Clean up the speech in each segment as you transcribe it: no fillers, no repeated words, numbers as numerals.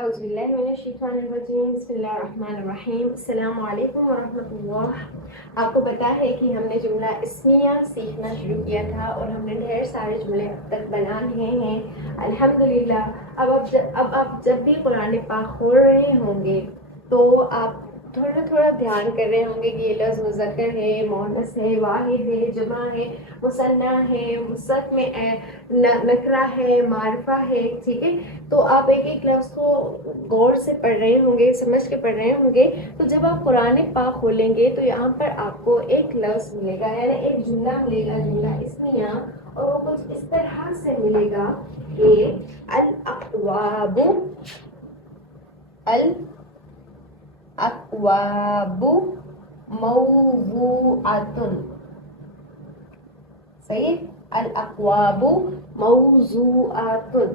बिस्मिल्लाहिर्रहमानिर्रहीम अस्सलाम वालेकुम वरहमतुल्लाह। आपको पता है कि हमने जुमला इस्मिया सीखना शुरू किया था और हमने ढेर सारे जुमले अब तक बना लिए हैं अल्हम्दुलिल्लाह। अब आप जब भी कुरान पाक खोल रहे होंगे तो आप थोड़ा थोड़ा ध्यान कर रहे होंगे कि ये लफ्ज़ मुज़क्कर है, मुअन्नस है, वाहिद है, जमा है, मुसन्ना है, मुसक में नकरा है, मारफा है। ठीक है, तो आप एक एक लफ्ज़ को गौर से पढ़ रहे होंगे, समझ के पढ़ रहे होंगे। तो जब आप कुरान पाक खोलेंगे तो यहाँ पर आपको एक लफ्ज़ मिलेगा, यानी एक जुमला मिलेगा, जुमला इस्मिया, और वो कुछ इस तरह से मिलेगा कि अल अक़वाबु, अल अक़वाबु मौज़ूअतुन। सही है, अल अक़वाबु मौज़ूअतुन।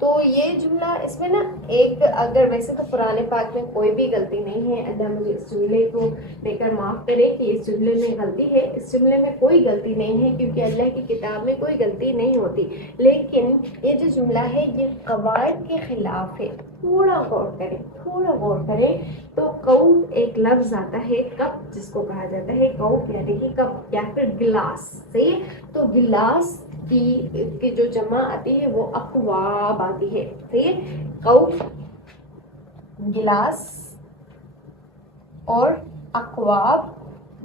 तो ये जुमला, इसमें ना एक, अगर वैसे तो पुराने पाक में कोई भी गलती नहीं है, अल्लाह मुझे इस जुमले को लेकर माफ़ करे कि इस जुमले में गलती है। इस जुमले में कोई गलती नहीं है क्योंकि अल्लाह की किताब में कोई गलती नहीं होती, लेकिन ये जो जुमला है ये कवायद के ख़िलाफ़ है। थोड़ा गौर करें, थोड़ा गौर करें। तो कौब एक लफ्ज़ आता है, कप जिसको कहा जाता है, कौब यानी कि कप या फिर गिलास। सही है, तो गिलास की जो जमा आती है वो अक़वाब आती है। सही है, कौब गिलास और अक़वाब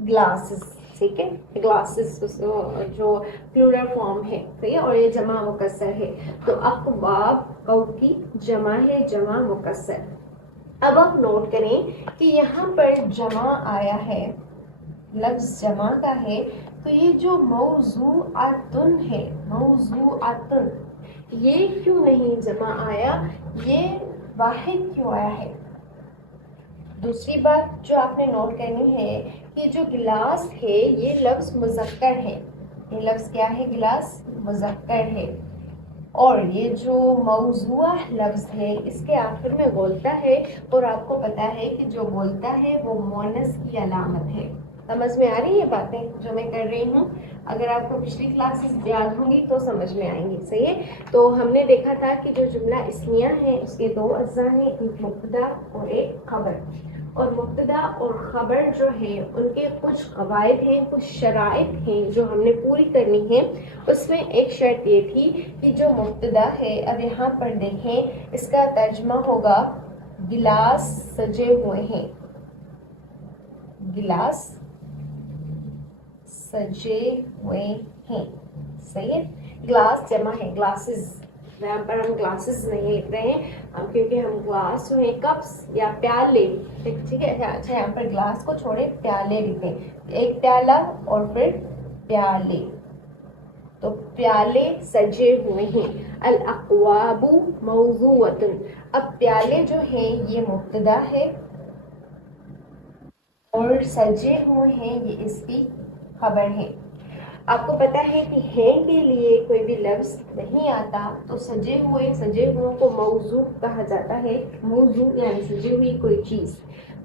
ग्लासेस। ठीक है, ग्लासेस जो प्लूरल फॉर्म है। सही है, और ये जमा मुकस्सर है। तो अक़वाब कौब की जमा है, जमा मुकस्सर। अब आप नोट करें कि यहाँ पर जमा आया है, लफ्ज़ जमा का है, तो ये जो मौज़ूअतुन है, मौज़ूअतुन, ये क्यों नहीं जमा आया, ये वाहिद क्यों आया है। दूसरी बात जो आपने नोट करनी है कि जो गिलास है ये लफ्ज़ मुज़क्कर है, ये लफ्ज़ क्या है, गिलास मुज़क्कर है। और ये जो मौज़ूआ लफ्ज़ है इसके आखिर में बोलता है, और आपको पता है कि जो बोलता है वो मुअन्नस की अलामत है। समझ में आ रही है बातें जो मैं कर रही हूँ? अगर आपको पिछली क्लासेस याद होंगी तो समझ में आएंगी। सही है, तो हमने देखा था कि जो जुमला इस्मिया है उसके दो अज्जा हैं, एक मुब्तदा और एक खबर। और मुब्तदा और ख़बर जो है उनके कुछ क़वाइद हैं, कुछ शराइत हैं जो हमने पूरी करनी है। उसमें एक शर्त ये थी कि जो मुब्तदा है, अब यहाँ पर देखें, इसका तर्जमा होगा गिलास सजे हुए हैं, गिलास सजे हुए हैं। सही है, ग्लास जमा है, ग्लासेस। यहाँ पर हम ग्लासेस नहीं लिख रहे हैं हम, क्योंकि हम ग्लास जो है कप्स या प्याले, ठीक है। अच्छा, यहाँ पर ग्लास को छोड़े प्याले लिखें, एक प्याला और फिर प्याले, तो प्याले सजे हुए हैं। अल अक़वाबु मौज़ूअतुन। अब प्याले जो हैं ये मुब्तदा है और सजे हुए हैं ये इसकी खबर है। आपको पता है कि हैं के लिए कोई भी लफ्ज़ नहीं आता तो सजे हुए को मौजू कहा जाता है। मौजू यानी सजी हुई कोई चीज़।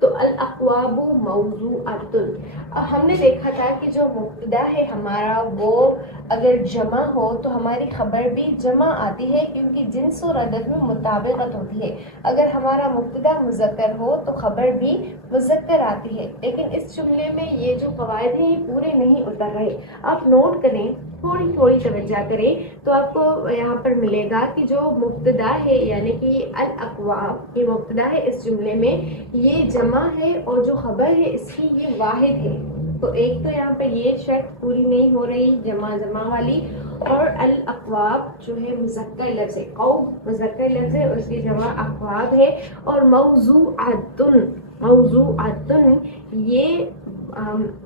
तो अल अक़वाबु मौज़ूअतुन। अब हमने देखा था कि जो मुब्तदा है हमारा वो अगर जमा हो तो हमारी खबर भी जमा आती है, क्योंकि जिन्स और अदद में मुताबिकत होती है। अगर हमारा मुब्तदा मुज़क्कर हो तो खबर भी मुज़क्कर आती है, लेकिन इस जुमले में ये जो क़वाइद हैं ये पूरे नहीं उतर रहे। आप नोट करें, थोड़ी थोड़ी तवज्जो करें, तो आपको यहाँ पर मिलेगा कि जो मुब्तदा है यानी कि अल अक़वाब, ये मुब्तदा है इस जुमले में, ये जमा है, और जो खबर है इसकी ये वाहिद है। तो एक तो यहाँ पर ये शर्त पूरी नहीं हो रही, जमा जमा वाली। और अल अक़वाब जो है मुज़क्कर लफ्ज़ है, कौब मुज़क्कर लफ्ज़ है, उसकी जमा अक़वाब है। और मौज़ूअतुन, मौज़ूअतुन ये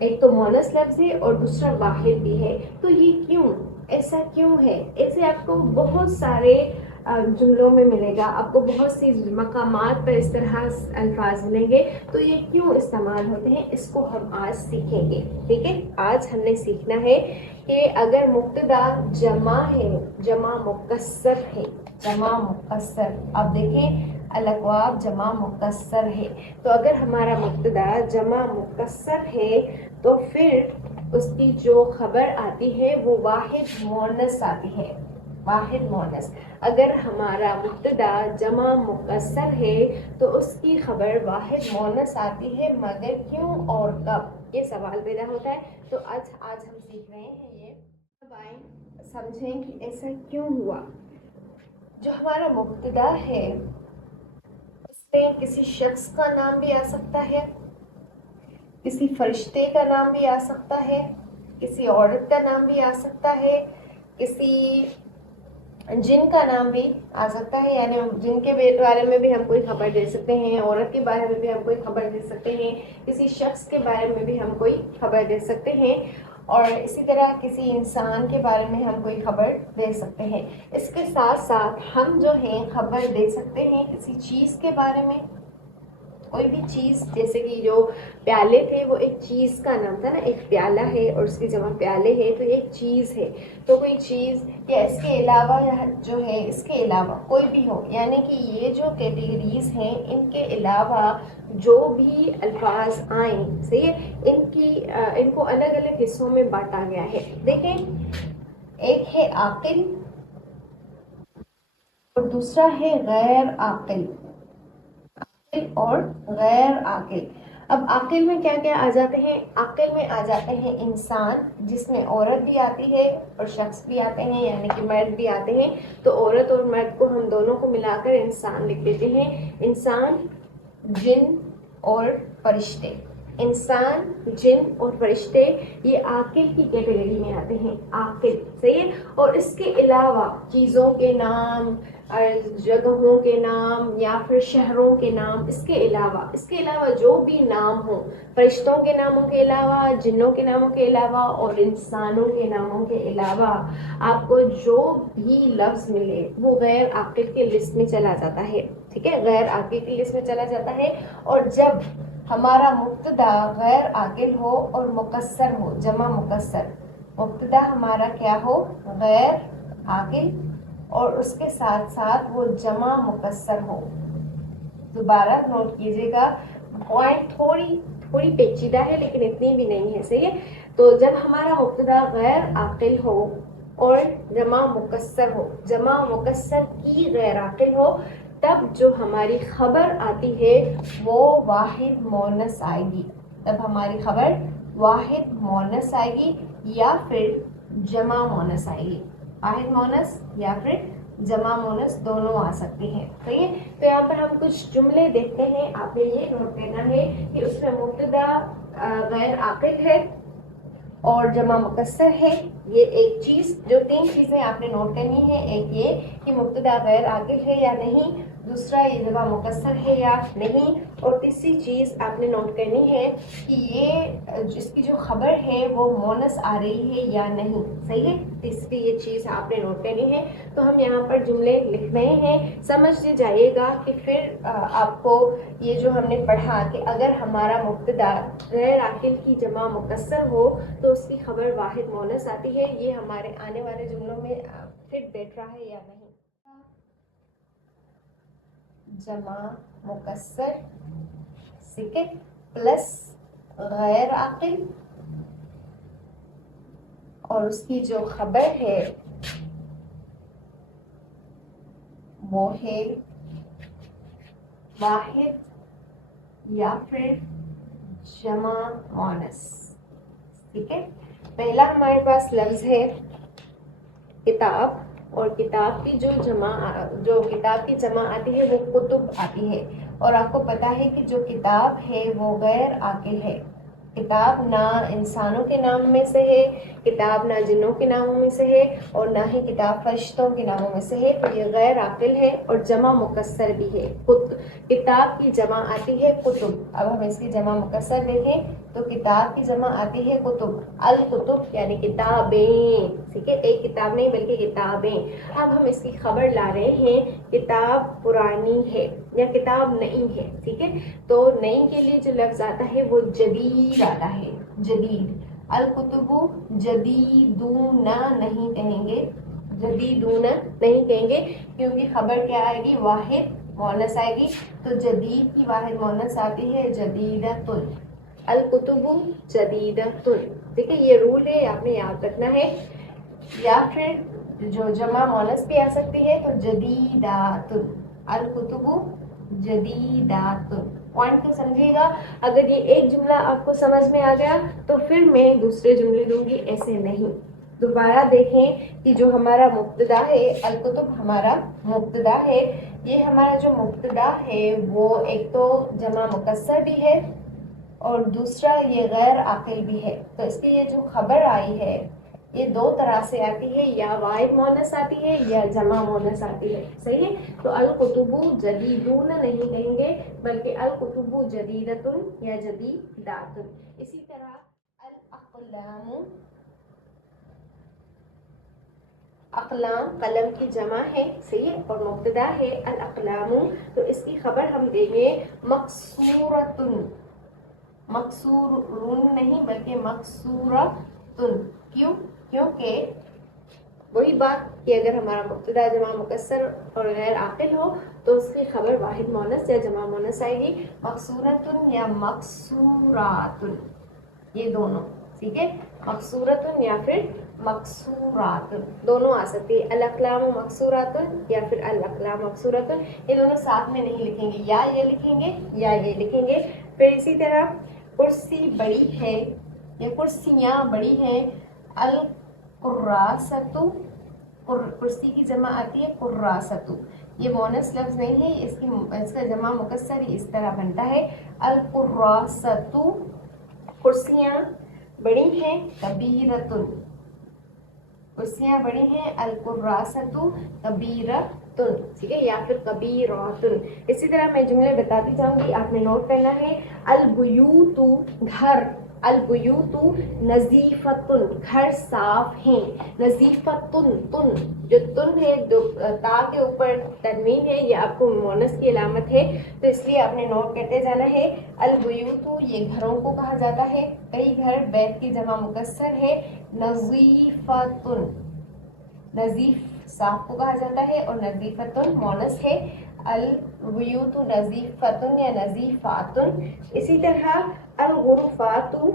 एक तो मुअन्नस लफ्ज़ है और दूसरा वाहिद भी है। तो ये क्यों, ऐसा क्यों है? ऐसे आपको बहुत सारे जुमलों में मिलेगा, आपको बहुत सी मकामात पर इस तरह अल्फाज मिलेंगे। तो ये क्यों इस्तेमाल होते हैं, इसको हम आज सीखेंगे। ठीक है, आज हमने सीखना है कि अगर मुब्तदा जमा है, जमा मुकस्सर है, जमा मुकस्सर, अब देखें अल अक़वाब जमा मुकस्सर है, तो अगर हमारा मुब्तदा जमा मुकस्सर है तो फिर उसकी जो खबर आती है वो वाहिद मुअन्नस आती है। واحد مونس. اگر ہمارا مبتدا جمع مکسر ہے تو اس کی خبر واحد مونس آتی ہے، مگر کیوں اور کب؟ یہ سوال پیدا ہوتا ہے. تو آج ہم سیکھ رہے ہیں یہ. اب آئیں سمجھیں کہ ایسا کیوں ہوا. جو ہمارا مبتدا ہے اس میں کسی شخص کا نام بھی آ سکتا ہے، کسی فرشتے کا نام بھی آ سکتا ہے، کسی عورت کا نام بھی آ سکتا ہے، کسی جن کا نام بھی آ سکتا ہے. یعنی جن کے بارے میں بھی ہم کوئی خبر دے سکتے ہیں، عورت کے بارے میں بھی ہم کوئی خبر دے سکتے ہیں، کسی شخص کے بارے میں بھی ہم کوئی خبر دے سکتے ہیں، اور اسی طرح کسی انسان کے بارے میں ہم کوئی خبر دے سکتے ہیں. اس کے ساتھ ساتھ ہم جو ہیں خبر دے سکتے ہیں کسی چیز کے بارے میں. کوئی بھی چیز، جیسے کہ جو پیالے تھے وہ ایک چیز کا نام تھا نا، ایک پیالہ ہے اور اس کی جمع پیالے ہے، تو ایک چیز ہے. تو کوئی چیز یا اس کے علاوہ جو ہے، اس کے علاوہ کوئی بھی ہو، یعنی کہ یہ جو کیٹیگریز ہیں ان کے علاوہ جو بھی الفاظ آئیں، صحیح ہے، ان کو الگ الگ حصوں میں بانٹا گیا ہے. دیکھیں، ایک ہے عاقل اور دوسرا ہے غیر عاقل. اور غیر عاقل. اب عاقل میں کیا کیا آ جاتے ہیں؟ عاقل میں آ جاتے ہیں انسان، جس میں عورت بھی آتی ہے اور شخص بھی آتے ہیں، یعنی کہ مرد بھی آتے ہیں. تو عورت اور مرد کو ہم دونوں کو ملا کر انسان لکھ دیتے ہیں. انسان، جن اور فرشتے. انسان، جن اور فرشتے یہ عاقل کی کیٹیگری میں آتے ہیں. عاقل، صحیح ہے. اور اس کے علاوہ چیزوں کے نام، جگہوں کے نام یا پھر شہروں کے نام، اس کے علاوہ جو بھی نام ہوں، فرشتوں کے ناموں کے علاوہ، جنوں کے ناموں کے علاوہ اور انسانوں کے ناموں کے علاوہ آپ کو جو بھی لفظ ملے وہ غیر عاقل کے لسٹ میں چلا جاتا ہے. ٹھیک ہے، غیر عاقل کی لسٹ میں چلا جاتا ہے. اور جب ہمارا مبتدا غیر عاقل ہو اور مکسر ہو، جمع مکسر، مبتدا ہمارا کیا ہو؟ غیر عاقل، اور اس کے ساتھ ساتھ وہ جمع مکسر ہو. دوبارہ نوٹ کیجیے گا، پوائنٹ تھوڑی پیچیدہ ہے لیکن اتنی بھی نہیں ہے، صحیح ہے. تو جب ہمارا مبتدا غیر عاقل ہو اور جمع مکسر ہو، جمع مکسر کی غیر عاقل ہو، تب جو ہماری خبر آتی ہے وہ واحد مونس آئے گی. تب ہماری خبر واحد مونس آئے گی یا پھر جمع مونس آئے گی. واحد مونس یا پھر جمع مونس دونوں آ سکتی ہیں. صحیح ہے. تو یہاں پر ہم کچھ جملے دیکھتے ہیں. آپ نے یہ نوٹ کرنا ہے کہ اس میں مبتدا غیر عاقل ہے اور جمع مکسر ہے. یہ ایک چیز، جو 3 چیزیں آپ نے نوٹ کرنی ہے، ایک یہ کہ مبتدا غیر عاقل ہے یا نہیں، دوسرا یہ جمع مکسر ہے یا نہیں، اور تیسری چیز آپ نے نوٹ کرنی ہے کہ یہ اس کی جو خبر ہے وہ مونس آ رہی ہے یا نہیں. صحیح ہے، تیسری یہ چیز آپ نے نوٹ کرنی ہے. تو ہم یہاں پر جملے لکھ رہے ہیں، سمجھ جائیے گا کہ پھر آپ کو یہ جو ہم نے پڑھا کہ اگر ہمارا مبتدا غیر عاقل کی جمع مکسر ہو تو اس کی خبر واحد مونس آتی ہے، یہ ہمارے آنے والے جملوں میں پھر بیٹھ رہا ہے یا نہیں. جمع مکسر سکت پلس غیر عاقل، اور اس کی جو خبر ہے وہ ہے واحد یا پھر جمع مونس. ٹھیک ہے. پہلا ہمارے پاس لفظ ہے کتاب، اور کتاب کی جو کتاب کی جمع آتی ہے وہ کتب آتی ہے. اور آپ کو پتا ہے کہ جو کتاب ہے وہ غیر عاقل ہے. کتاب نہ انسانوں کے نام میں سے ہے، کتاب نہ جنوں کے ناموں میں سے ہے، اور نہ ہی کتاب فرشتوں کے ناموں میں سے ہے. تو یہ غیر عاقل ہے اور جمع مکسر بھی ہے. کتاب کی جمع آتی ہے کتب. اب ہم اس کی جمع مکسر دیکھیں تو کتاب کی جمع آتی ہے کتب. الکتب یعنی کتابیں. ٹھیک ہے، ایک کتاب نہیں بلکہ کتابیں. اب ہم اس کی خبر لا رہے ہیں کتاب پرانی ہے یا کتاب نئی ہے. ٹھیک ہے. تو نئی کے لیے جو لفظ آتا ہے وہ جدید آتا ہے. جدید. الکتب جدیدون نہیں کہیں گے، جدیدون نہیں کہیں گے، کیونکہ خبر کیا آئے گی؟ واحد مونس آئے گی. تو جدید کی واحد مونس آتی ہے جدیدۃ. الکتب جدیدۃ. ٹھیک ہے، یہ رول ہے، آپ نے یاد رکھنا ہے. یا پھر जो जमा मोनस भी आ सकती है तो जदीदातुन, अल कुतुबु जदीदातुन। पॉइंट को समझिएगा। अगर ये एक जुमला आपको समझ में आ गया तो फिर मैं दूसरे जुमले दूंगी, ऐसे नहीं। दोबारा देखें कि जो हमारा मुब्तदा है, अल कुतुब हमारा मुब्तदा है, ये हमारा जो मुब्तदा है वो एक तो जमा मुकस्सर भी है और दूसरा ये गैर आकिल भी है। तो इसके लिए जो खबर आई है ये दो तरह से आती है, या वाहिद मोनस आती है या जमा मोनस आती है। सही है। तो अल कुतुबु जदीदून नहीं कहेंगे बल्कि अल कुतुबु जदीदतुन या जदीदातुन। इसी तरह अल अक़लामु, अक़लाम कलम की जमा है, सही है, और मुब्तदा है अल अक़लामु। तो इसकी खबर हम देंगे मकसूरतुन, मकसूरुन नहीं बल्कि मकसूरतुन। क्यों? क्योंकि वही बात कि अगर हमारा मुब्तदा जमा मुकस्सर और गैर आकिल हो तो उसकी खबर वाहिद मोनस या जमा मोनस आएगी, मकसूरतुन या मकसूरातुन, ये दोनों। ठीक है, मकसूरतुन या फिर मकसूरातुन दोनों आ सकती है। अल अक़लाम मकसूरातुन या फिर अल अक़लाम मकसूरतुन, ये दोनों साथ में नहीं लिखेंगे, या ये लिखेंगे या ये लिखेंगे। फिर इसी तरह कुर्सी बड़ी है या कुर्सियाँ बड़ी हैं, अल कुर्रासतु, कुर्सी की जमा आती है कुर्रासतु। ये मोनस लफ्ज़ नहीं है, इसका जमा मुकस्सर इस तरह बनता है अल कुर्रासतु। कुर्सियाँ बड़ी हैं कबीरतुन, कुर्सियाँ बड़ी हैं अल कुर्रासतु कबीरतुन, ठीक है, या फिर कबीरातुन। इसी तरह मैं जुमले बताती जाऊंगी, आपने नोट करना है। अल बुयूतु घर, अल बुयूतु नज़ीफ़तुन, घर साफ हैं। नज़ीफ़तुन, तुन जो तुन है, जो ता के ऊपर तनवीन है, ये आपको मोनस की अलामत है, तो इसलिए आपने नोट करते जाना है। अल बुयूतु ये घरों को कहा जाता है, कई घर, बैत की जमा मुकस्सर है। नज़ीफ़तुन, नज़ीफ़ साफ को कहा जाता है और नज़ीफ़तुन मोनस है। अल बुयूतु नज़ीफ़तुन या नज़ीफ़ातुन। इसी तरह अल गुरफ़ातु,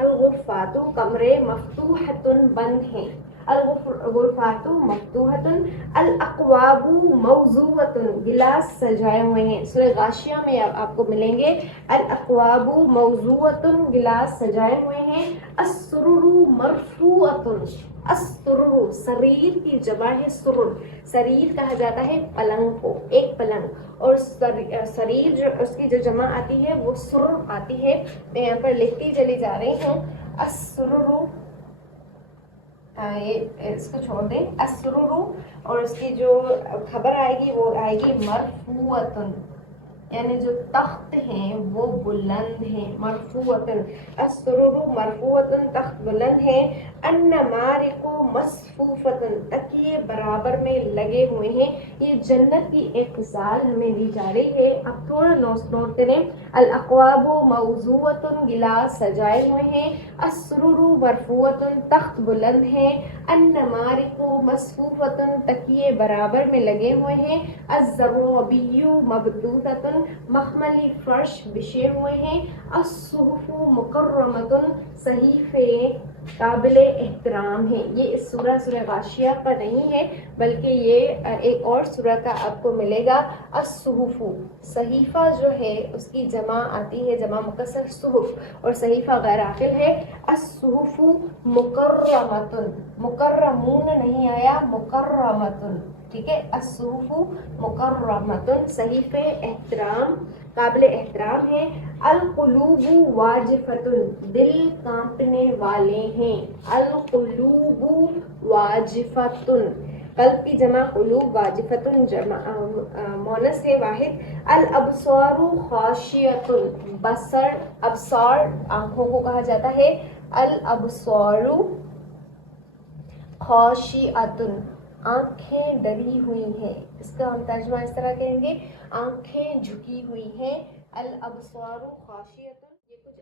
अल गुरफ़ातु कमरे मफ्तूहतुन बंद हैं, अल गुरफ़ातु मफ्तूहतुन। अल अक़वाबु मौज़ूअतुन गिलास सजाए हुए हैं, सूरह गाशिया में आपको मिलेंगे। अल अक़वाबु मौज़ूअतुन गिलास सजाए हुए हैं। अस्सुरुरु मरफ़ूअतुन, अस्सुरुरु सरीर की जमा है सुरुर, सरीर कहा जाता है पलंग को, एक पलंग, और सरीर जो उसकी जो जमा आती है वो सुरुर आती है। मैं यहाँ पर लिखती चली जा रही हूँ अस्सुरुरु, ये इसको छोड़ दें, अस्सुरुरु, और उसकी जो खबर आएगी वो आएगी मरफ़ूअतुन, यानी जो तख्त हैं वो बुलंद हैं। मरफ़ूअतुन, अस्सुरुरु मरफ़ूअतुन तख्त बुलंद है। अन्नमारिकु मसफ़ूफ़तुन तकिए बराबर में लगे हुए हैं। ये जन्नत की एक मिसाल हमें दी जा रही है। अब थोड़ा नोट करें। अल अक़वाबु मौज़ूअतुन गिलास सजाए हुए हैं। अस्सुरुरु मरफ़ूअतुन तख्त बुलंद है। अन्नमारिकु मसफ़ूफ़तुन तकिए बराबर में लगे हुए हैं। अज़्ज़राबिय्यु मबतूततुन मखमली फर्श बिछे हुए हैं। अस्सुहुफ़ु मुकर्रमतुन सहीफ़े काबिल एहतराम है। ये इस सूरह गाशिया का नहीं है बल्कि ये एक और सूरह का आपको मिलेगा। अस्सुहुफ़ु, सहीफ़ा जो है उसकी जमा आती है, जमा मुकस्सर सुहुफ़, और सहीफ़ा गैर आकिल है। अस्सुहुफ़ु मुकर्रमतुन, मुकर्रमून नहीं आया, मुकर्रमतुन, ठीक है। अस्सुहुफ़ु मुकर्रमतुन सहीफ़े एहतराम काबिल एहतराम है। अल कुलूबु वाजिफ़तुन दिल कांपने वाले हैं। अल कुलूबु वाजिफ़तुन कल्ब की जमा कुलूब, वाजिफ़तुन जमा मोनस है वाहिद। अल अबसारु खाशियतुन बसर, अबसार आँखों को कहा जाता है। अल अबसारु खाशियतुन आँखें डरी हुई हैं। इसका हम तर्जुमा इस तरह कहेंगे, आँखें झुकी हुई हैं। अल अबसारु खाशियतुन। ये कुछ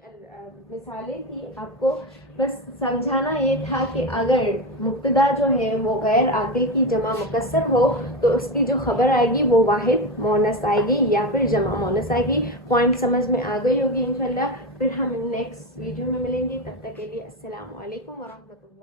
मिसालें थी, आपको बस समझाना ये था कि अगर मुब्तदा जो है वो गैर आकिल की जमा मुकस्सर हो तो उसकी जो खबर आएगी वो वाहिद मोनस आएगी या फिर जमा मोनस आएगी। पॉइंट समझ में आ गई होगी इंशाल्लाह। फिर हम नेक्स्ट वीडियो में मिलेंगे, तब तक के लिए अस्सलामु अलैकुम व रहमतुल्लाह।